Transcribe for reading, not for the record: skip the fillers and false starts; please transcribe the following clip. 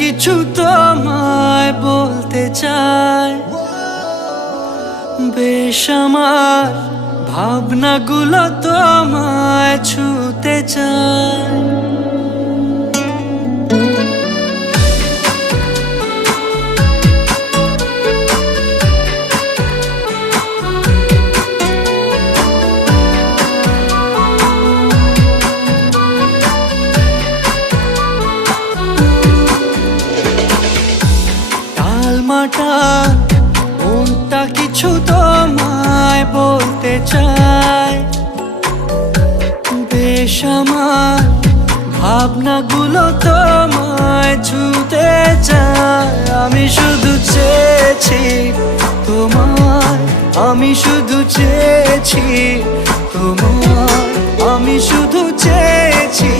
কিছু তোমায় বলতে চাই, বেশ আমার ভাবনাগুলো তোমায় ছুতে চায়। টালমাটা মনটা কিছু তোমায় বলতে চায়, বেশ আমার ভাবনাগুলো তোমায় ছুতে চায়। আমি শুধু চেয়েছি তোমায়, আমি শুধু চেয়েছি তোমায়, আমি শুধু চেয়েছি